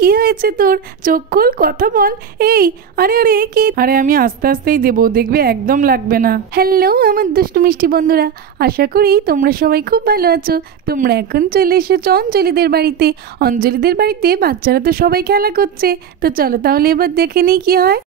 কি হয়েছে তোর? চোখ খোল, কথা বল। এই আরে আরে কি? আরে আমি আস্তে আস্তেই দেবো, দেখবে একদম লাগবে না। হ্যালো আমার দুষ্টু মিষ্টি বন্ধুরা, আশা করি তোমরা সবাই খুব ভালো আছো। তোমরা এখন চলে এসেছো অঞ্জলিদের বাড়িতে। অঞ্জলিদের বাড়িতে বাচ্চারা তো সবাই খেলা করছে, তো চলো তাহলে এবার দেখে নিই কি হয়।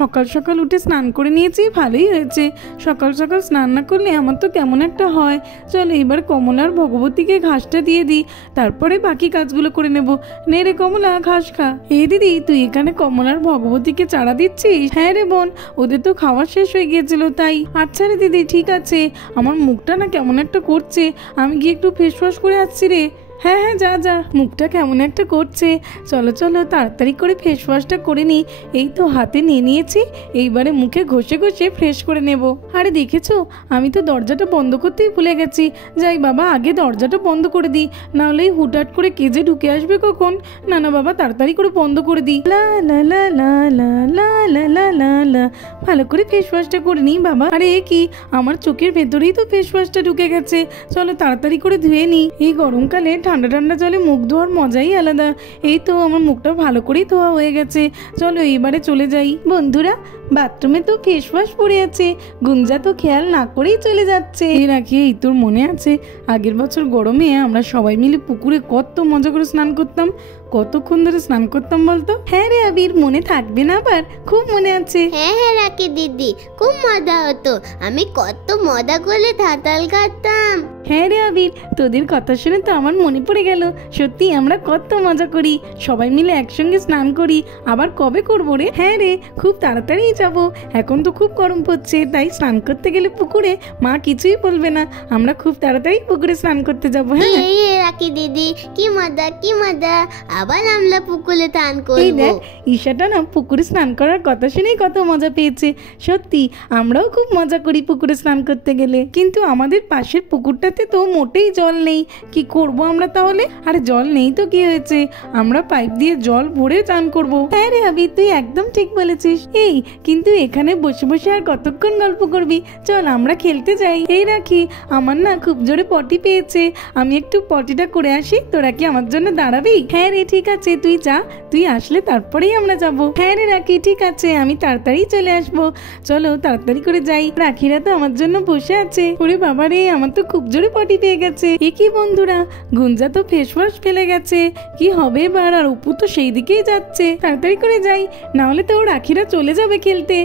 সকাল সকাল উঠে স্নান করে নিয়েছি, ভালোই হয়েছে। সকাল সকাল স্নান না করলে আমার তো কেমন একটা হয়। চলো এবার কমলার ভগবতীকে ঘাসটা দিয়ে দিই, তারপরে বাকি কাজগুলো করে নেব। নে রে কমলা, ঘাস খা। এই দিদি, তুই এখানে কমলার ভগবতীকে চারা দিচ্ছিস? হ্যাঁ রে বোন, ওদের তো খাওয়া শেষ হয়ে গিয়েছিল তাই। আচ্ছা রে দিদি, ঠিক আছে। আমার মুখটা না কেমন একটা করছে, আমি গিয়ে একটু ফেস ওয়াশ করে আসছি রে। হ্যাঁ হ্যাঁ, যা যা, মুখটা কেমন একটা করছে। চলো চলো তাড়াতাড়ি করে ফেস ওয়াশটা করে নিই। এই তো হাতে নিয়ে নিয়েছি, এইবারে মুখে ঘষে ঘষে ফ্রেশ করে নেব। আরে দেখেছো, আমি তো দরজাটা বন্ধ করতেই ভুলে গেছি। যাই বাবা, আগে দরজাটা বন্ধ করে দিই, নাহলে হুটহাট করে কে যে ঢুকে আসবে কখন। না না বাবা, তাড়াতাড়ি করে বন্ধ করে দিই। লা লা লা লা লা লা লা লা লা লা। ভালো করে ফেস ওয়াশটা করে নিই বাবা। আরে এ কি, আমার চোখের ভেতরেই তো ফেস ওয়াশটা ঢুকে গেছে। চলো তাড়াতাড়ি করে ধুয়ে নিই। এই গরমকালে ঠান্ডা ঠান্ডা জলে মুখ ধোয়ার মজাই আলাদা। এই তো আমার মুখটা ভালো করেই ধোয়া হয়ে গেছে। চলো এবারে চলে যাই। বন্ধুরা, বাথরুমে তো ফেস ওয়াশ পড়ে আছে, গুঞ্জা তো খেয়াল না করেই চলে যাচ্ছে। রাখি, এই তোর মনে আছে আগের বছর গরমে আমরা সবাই মিলে পুকুরে কত মজা করে স্নান করতাম? কতক্ষণ ধরে স্নান করতাম বলতো? হ্যাঁ রে আবির, মনে থাকবে না আবার? খুব মনে আছে। হ্যাঁ হ্যাঁ রাখি দিদি, খুব মজা হতো। আমি কত মজা করে ধাতাল কাটতাম। হ্যাঁ রে আবির, তোদের কথা শুনে তো আমার মনে পড়ে গেল। সত্যি আমরা কত মজা করি, সবাই মিলে একসঙ্গে স্নান করি। আবার কবে করবো রে? হ্যাঁ রে, খুব তাড়াতাড়ি যাব। এখন তো খুব গরম পড়ছে, তাই স্নান করতে গেলে পুকুরে মা কিছুই বলবে না। আমরা খুব তাড়াতাড়ি পুকুরে স্নান করতে যাবো। হ্যাঁ রাখি দিদি, কি মজা কি মজা। আবার আমরা পুকুরে স্নান এই করব। দেখ, ঈশাটা না পুকুরে স্নান করার কথা শুনেই কত মজা পেয়েছে। সত্যি আমরাও খুব মজা করি পুকুরে স্নান করতে গেলে, কিন্তু আমাদের পাশের পুকুরটাতে তো মোটেই জল নেই। কি করব আমরা তাহলে? আরে জল নেই তো কি হয়েছে, আমরা পাইপ দিয়ে জল ভরে চান করব। হ্যাঁ রে আবি, তুই একদম ঠিক বলেছিস। এই কিন্তু এখানে বসে বসে আর কতক্ষণ গল্প করবি? চল আমরা খেলতে যাই। এই রাখি, আমার না খুব জোরে পটি পেয়েছে, আমি একটু পটিটা করে আসি। তোরা কি আমার জন্য দাঁড়াবি? হ্যাঁ রে ঠিক আছে, তুই যা, তুই আসলে তারপরেই আমরা যাবো। হ্যাঁ রে রাখি, ঠিক আছে, আমি তাড়াতাড়ি চলে আসবো। চলো তাড়াতাড়ি করে যাই। রাখিরা তো আমার জন্য বসে আছে। ওরে বাবা রে, আমার তো খুব জোরে পটি পেয়ে গেছে। এ কি বন্ধুরা, গুঞ্জা তো ফেস ওয়াশ ফেলে গেছে, কি হবে এবার? আর অপু তো সেই দিকেই যাচ্ছে। তাড়াতাড়ি করে যাই, না হলে তো রাখিরা চলে যাবে খেলতে।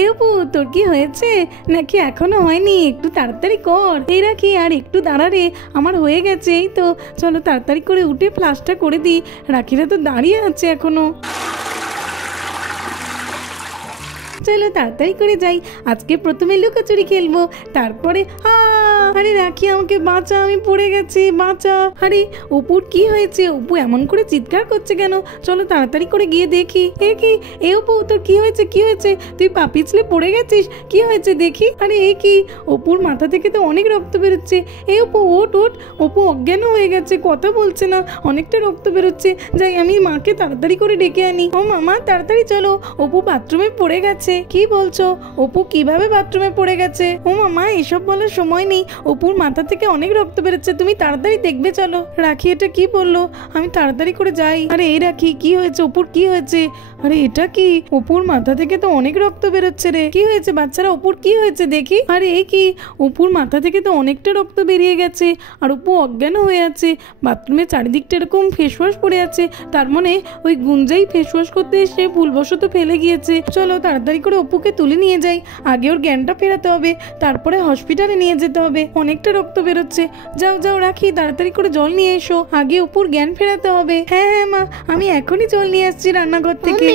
এ অপু, তোর কি হয়েছে? নাকি এখনো হয়নি? একটু তাড়াতাড়ি কর। এই রাখি, আর একটু দাঁড়া রে, আমার হয়ে গেছে। এই তো, চলো তাড়াতাড়ি করে উঠে ফ্লাশটা করে দিই। রাখিরা তো দাঁড়িয়ে আছে এখনো। চলো তাড়াতাড়ি করে যাই। আজকে প্রথমে লুকোচুরি খেলবো, তারপরে আরে রাখি, আমাকে বাঁচা, আমি পড়ে গেছি, বাঁচা। আরে অপুর কি হয়েছে? অপু এমন করে চিৎকার করছে কেন? চলো তাড়াতাড়ি করে গিয়ে দেখি। এ কি, এ অপু, তোর কি হয়েছে? কি হয়েছে? তুই পা পিছলে পড়ে গেছিস? কি হয়েছে দেখি। আরে এ কি, অপুর মাথা থেকে তো অনেক রক্ত বেরোচ্ছে। এ অপু, ওঠ ওঠ। অপু অজ্ঞান হয়ে গেছে, কথা বলছে না, অনেকটা রক্ত বেরোচ্ছে। যাই, আমি মাকে তাড়াতাড়ি করে ডেকে আনি। ও মামা, তাড়াতাড়ি চলো, অপু বাথরুমে পড়ে গেছে। কি বলছো? অপু কিভাবে বাথরুমে পড়ে গেছে? ও মামা, এসব বলার সময় নেই, অপুর মাথা থেকে অনেক রক্ত বেরোচ্ছে, তুমি তাড়াতাড়ি দেখবে চলো। রাখি, এটা কি বললো? আমি তাড়াতাড়ি করে যাই। আরে এই রাখি, কি হয়েছে? অপুর কি হয়েছে? আরে এটা কি, অপুর মাথা থেকে তো অনেক রক্ত বেরোচ্ছে রে। কি হয়েছে বাচ্চারা, অপুর কি হয়েছে দেখি। আরে এই কি, অপুর মাথা থেকে তো অনেকটা রক্ত বেরিয়ে গেছে, আর অপু অজ্ঞান হয়ে আছে। বাথরুমের চারিদিকটা এরকম ফেস ওয়াশ পড়ে আছে, তার মানে ওই গুঞ্জাই ফেস ওয়াশ করতে এসে ভুলবশত ফেলে গিয়েছে। চলো তাড়াতাড়ি করে অপুকে তুলে নিয়ে যাই। আগে ওর জ্ঞানটা ফেরাতে হবে, তারপরে হসপিটালে নিয়ে যেতে হবে। অনেকটা রক্ত বেরোচ্ছে। যাও যাও রাখি, তাড়াতাড়ি করে জল নিয়ে এসো, আগে অপুর জ্ঞান ফেরাতে হবে। হ্যাঁ হ্যাঁ মা, আমি এখনই জল নিয়ে আসছি রান্নাঘর থেকে।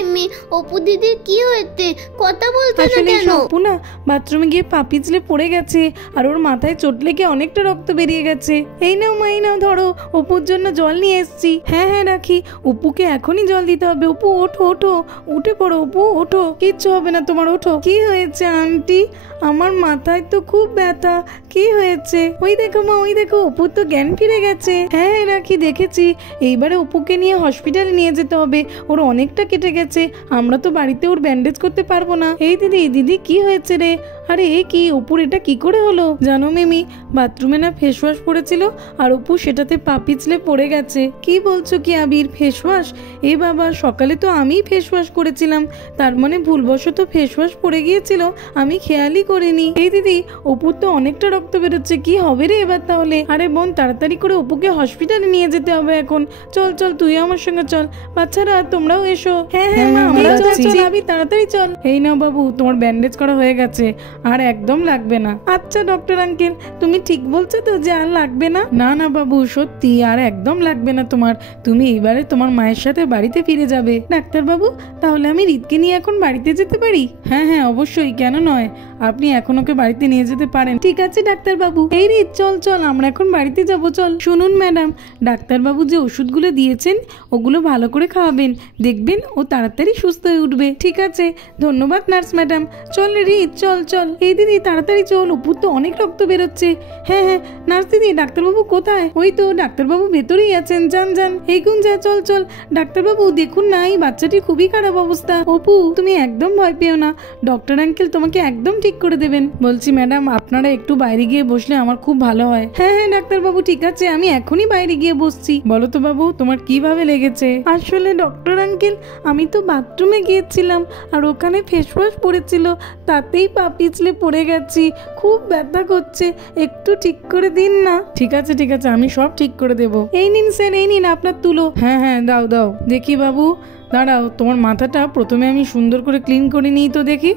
অপু দিদির কি হয়েছে? কথা বলতে না কেন? অপু না বাথরুমে গিয়ে পা পিছলে পড়ে গেছে, আর ওর মাথায় চোট লেগে অনেকটা রক্ত বেরিয়ে গেছে। এই নাও মা, এই নাও ধরো, অপুর জন্য জল নিয়ে এসছি। হ্যাঁ হ্যাঁ রাখি, অপুকে এখনই জল দিতে হবে। অপু ওঠো ওঠো, উঠে পড়ো অপু, ওঠো, কিচ্ছু হবে না তোমার, ওঠো। কি হয়েছে আন্টি? আমার মাথায় তো খুব ব্যথা। কি হয়েছে? ওই দেখো মা, ওই দেখো, অপুর তো জ্ঞান ফিরে গেছে। হ্যাঁ হ্যাঁ রাখি, দেখেছি। এইবারে অপুকে নিয়ে হসপিটালে নিয়ে যেতে হবে, ওর অনেকটা কেটে গেছে। আমরা তো বাড়িতে ওর ব্যান্ডেজ করতে পারবো না। এই দিদি, দিদি কি হয়েছে রে? আরে এ কি অপুর এটা কি করে হলো? জানো মিমি, বাথরুমে না ফেস ওয়াশ পড়েছিল আর অপু সেটাতে পা পিছলে পড়ে গেছে। কি বলছো কি আবির, ফেস ওয়াশ? এ বাবা, সকালে তো আমিই ফেস ওয়াশ করেছিলাম, তার মানে ভুলবশত ফেস ওয়াশ পড়ে গিয়েছিল, আমি খেয়ালই করিনি। এই দিদি, অপুর তো অনেকটা রক্ত বেরোচ্ছে, কি হবে রে এবার তাহলে? আরে বোন, তাড়াতাড়ি করে অপুকে হসপিটালে নিয়ে যেতে হবে এখন। চল চল, তুই আমার সঙ্গে চল। বাচ্চারা তোমরাও এসো। হ্যাঁ হ্যাঁ মা, আমরা যাচ্ছি। আবির তাড়াতাড়ি চল। এই নাও বাবু, তোমার ব্যান্ডেজ করা হয়ে গেছে, আর একদম লাগবে না। আচ্ছা ডক্টর আঙ্কেল, তুমি ঠিক বলছো তো যে আর লাগবে না? না না বাবু, সত্যি আর একদম লাগবে না তোমার। তুমি এইবারে তোমার মায়ের সাথে বাড়িতে ফিরে যাবে। ডাক্তার বাবু, তাহলে আমি রিতকে নিয়ে এখন বাড়িতে যেতে পারি? হ্যাঁ হ্যাঁ অবশ্যই, কেন নয়, আপনি এখন ওকে বাড়িতে নিয়ে যেতে পারেন। ঠিক আছে ডাক্তার বাবু। এই রিত, চল চল, আমরা এখন বাড়িতে যাব, চল। শুনুন ম্যাডাম, ডাক্তার বাবু যে ওষুধগুলো দিয়েছেন ওগুলো ভালো করে খাওয়াবেন, দেখবেন ও তাড়াতাড়ি সুস্থ হয়ে উঠবে। ঠিক আছে, ধন্যবাদ নার্স ম্যাডাম। চল রিত, চল চল। এই দিদি তাড়াতাড়ি চল, অপুর তো অনেক রক্ত বেরোচ্ছে। হ্যাঁ হ্যাঁ নার্স দিদি, ডাক্তারবাবু কোথায়? ওই তো ডাক্তারবাবু ভেতরেই আছেন, যান যান। এই গুণ যা, চল চল। ডাক্তারবাবু দেখুন না, এই বাচ্চাটির খুবই খারাপ অবস্থা। অপু, তুমি একদম ভয় পেও না, ডক্টর আঙ্কেল তোমাকে একদম ঠিক করে দেবেন। বলছি ম্যাডাম, আপনারা একটু বাইরে গিয়ে বসলে আমার খুব ভালো হয়। হ্যাঁ হ্যাঁ ডাক্তারবাবু, ঠিক আছে, আমি এখনই বাইরে গিয়ে বসছি। বলো তো বাবু, তোমার কিভাবে লেগেছে? আসলে ডক্টর আঙ্কেল, আমি তো বাথরুমে গিয়েছিলাম আর ওখানে ফেস ওয়াশ পড়েছিল, তাতেই পা পিছলে পড়ে গেছি, খুব ব্যথা করছে, একটু ঠিক করে দিন না। ঠিক আছে ঠিক আছে, আমি সব ঠিক করে দেবো। এই নিন স্যার, এই নিন আপনার তুলো। হ্যাঁ হ্যাঁ দাও দাও, দেখি বাবু, দাঁড়াও, তোমার মাথাটা প্রথমে আমি সুন্দর করে ক্লিন করে নিই তো দেখি।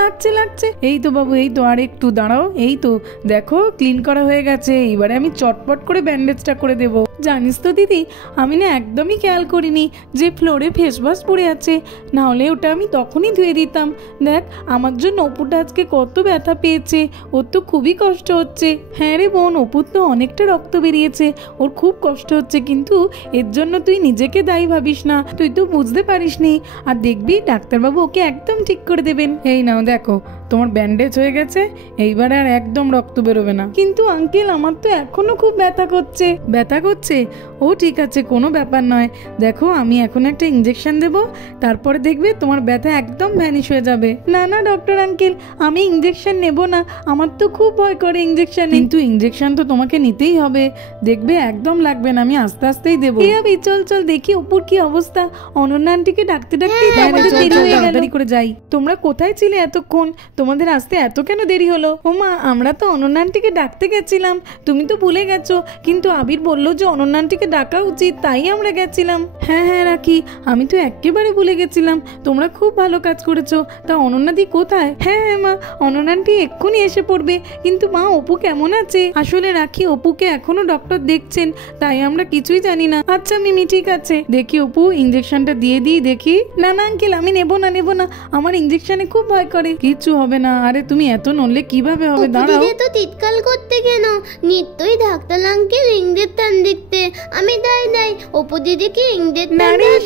লাগছে লাগছে। এই তো বাবু, এই তো, আর একটু দাঁড়াও। এই তো দেখো, ক্লিন করা হয়ে গেছে। এবারে আমি চটপট করে ব্যান্ডেজটা করে দেব। জানিস তো দিদি, আমি না একদমই খেয়াল করিনি যে ফ্লোরে ফেস ওয়াশ পড়ে আছে, না হলে ওটা আমি তখনই ধুয়ে দিতাম। দেখ, আমার জন্য অপুটা আজকে কত ব্যথা পেয়েছে, ওর তো খুবই কষ্ট হচ্ছে। হ্যাঁ রে বোন, অপুর তো অনেকটা রক্ত বেরিয়েছে, ওর খুব কষ্ট হচ্ছে, কিন্তু এর জন্য তুই নিজেকে দায়ী ভাবিস না, তুই তো বুঝতে পারিসনি। আর দেখবি ডাক্তারবাবু ওকে একদম ঠিক করে দেবেন। এই নাও দেখো, তোমার ব্যান্ডেজ হয়ে গেছে, এইবারে আর একদম রক্ত বেরোবে না। কিন্তু আঙ্কেল, আমার তো এখনো খুব ব্যথা করছে। ব্যথা করছে? ও ঠিক আছে, কোনো ব্যাপার নয়। দেখো, আমি এখন একটা ইঞ্জেকশন দেব, তারপরে দেখবে তোমার ব্যথা একদম ভ্যানিশ হয়ে যাবে। না না ডক্টর আঙ্কেল, আমি ইঞ্জেকশন নেব না, আমার তো খুব ভয় করে ইঞ্জেকশন। কিন্তু ইঞ্জেকশন তো তোমাকে নিতেই হবে, দেখবে একদম লাগবে না, আমি আস্তে আস্তেই দেবো। চল চল, দেখি অপুর কি অবস্থা। অনন্যা আন্টিকে ডাকতে ডাকতে আমাদের দেরি হয়ে গেল, তাড়াতাড়ি করে যাই। তোমরা কোথায় ছিলে এতক্ষণ? তোমাদের আসতে এত কেন দেরি হলো? ওমা, আমরা তো অনন্যা আন্টিকে ডাকতে গেছিলাম, তুমি তো ভুলে গেছো, কিন্তু আবির বললো যে অনন্যা আন্টিকে ডাকা উচিত, তাই আমরা গেছিলাম। হ্যাঁ হ্যাঁ রাখি, আমি তো একেবারে ভুলে গেছিলাম, তোমরা খুব ভালো কাজ করেছো। তা অনন্যাদি কোথায়? হ্যাঁ হ্যাঁ মা, অনন্যা আন্টি এক্ষুনি এসে পড়বে। কিন্তু মা, অপু কেমন আছে? আসলে রাখি, অপুকে এখনো ডক্টর দেখছেন, তাই আমরা কিছুই জানি না। আচ্ছা মিমি, ঠিক আছে। দেখি অপু, ইঞ্জেকশনটা দিয়ে দিই দেখি। না না আঙ্কেল, আমি নেবো না, আমার ইঞ্জেকশনে খুব ভয় করে। কিচ্ছু হবে না। আরে তুমি এত নড়লে কিভাবে হবে? দাঁড়াও। তো চিৎকার করতে কেন? নিত্যই ডাক্তার আঙ্কেল ইঞ্জেকশন দিতে। আমি নাই অপু দিদিকে ইঞ্জেকশন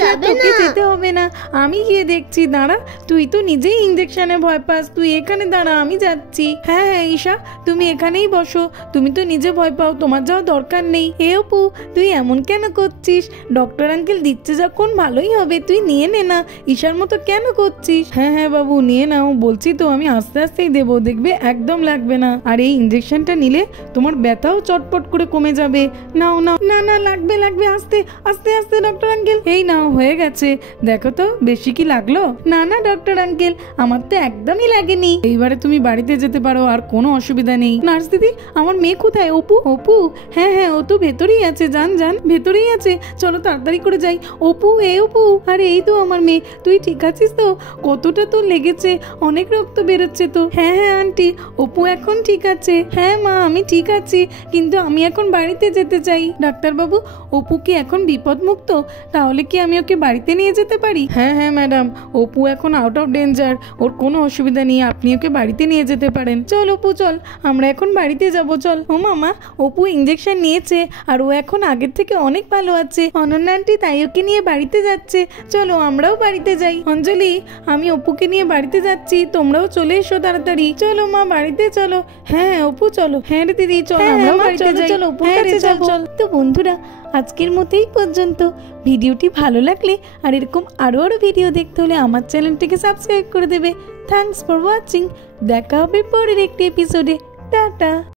যাবে না। যেতে হবে না, আমি গিয়ে দেখছি, দাঁড়া। তুই তো নিজেই ইঞ্জেকশনে ভয় পাস, তুই এখানে দাঁড়া, আমি যাচ্ছি। হ্যাঁ হ্যাঁ ঈশা, তুমি এখানেই বসো, তুমি তো নিজে ভয় পাও, তোমার যাওয়ার দরকার নেই। এ অপু, তুই এমন কেন করছিস? ডক্টর আঙ্কেল দিচ্ছে যখন ভালোই হবে, তুই নিয়ে নে না, ঈশার মতো কেন করছিস? হ্যাঁ হ্যাঁ বাবু, নিয়ে নাও, বলছি তো আমি আস্তে আস্তেই দেবো, দেখবে একদম লাগবে না। আর এই ইঞ্জেকশনটা নিলে তোমার ব্যথাও চটপট করে কমে যাবে। নাও নাও। না না, লাগবে লাগবে, আস্তে আস্তে আস্তে ডক্টর আঙ্কেল। এই নাও, হয়ে গেছে, দেখো তো বেশি কি লাগলো? না না ডক্টর আঙ্কেল, আমার তো একদমই লাগেনি। এইবারে তুমি বাড়িতে যেতে পারো, আর কোনো অসুবিধা নেই। নার্স দিদি, আমার মেয়ে কোথায়? অপু? অপু? হ্যাঁ হ্যাঁ, ও তো ভেতরেই আছে, যান যান, ভেতরেই আছে, চলো তাড়াতাড়ি করে যাই। অপু, অপু, আরে এই তো আমার মেয়ে, তুই ঠিক আছিস তো? কতটা তো লেগেছে, অনেক রক্ত বেরোচ্ছে তো। হ্যাঁ হ্যাঁ আন্টি, অপু এখন ঠিক আছে। হ্যাঁ মা, আমি ঠিক আছি, কিন্তু আমি এখন বাড়িতে যেতে চাই। ডাক্তারবাবু, অপু কি এখন বিপদ মুক্ত? তাহলে কি আমি ওকে বাড়িতে নিয়ে যেতে পারি? হ্যাঁ হ্যাঁ ম্যাডাম, অপু এখন আউট অফ ডেঞ্জার, ওর কোনো অসুবিধা নেই, আপনি ওকে বাড়িতে নিয়ে যেতে পারেন। চল অপু চল, আমরা এখন বাড়িতে যাব, চল। ও মামা, অপু ইঞ্জেকশন নিয়েছে আর ও এখন আগের থেকে অনেক ভালো আছে। অনন্যা আন্টি তাই ওকে নিয়ে বাড়িতে যাচ্ছে, চলো আমরাও বাড়িতে যাই। অঞ্জলি, আমি অপুকে নিয়ে বাড়িতে যাচ্ছি, তোমরাও চলো। চলে এসো তাড়াতাড়ি, চলো মা বাড়িতে চলো। হ্যাঁ অপু চলো। হ্যাঁ রে দিদি চলো, আমরাও বাড়িতে যাই। চলো অপুর কাছে চল। তো বন্ধুরা আজকের মতোই পর্যন্ত। ভিডিওটি ভালো লাগলে আর এরকম আরো ভিডিও দেখতে হলে আমার চ্যানেলটিকে সাবস্ক্রাইব করে দেবে। Thanks for watching. দেখা হবে পরের একটি এপিসোডে। টাটা।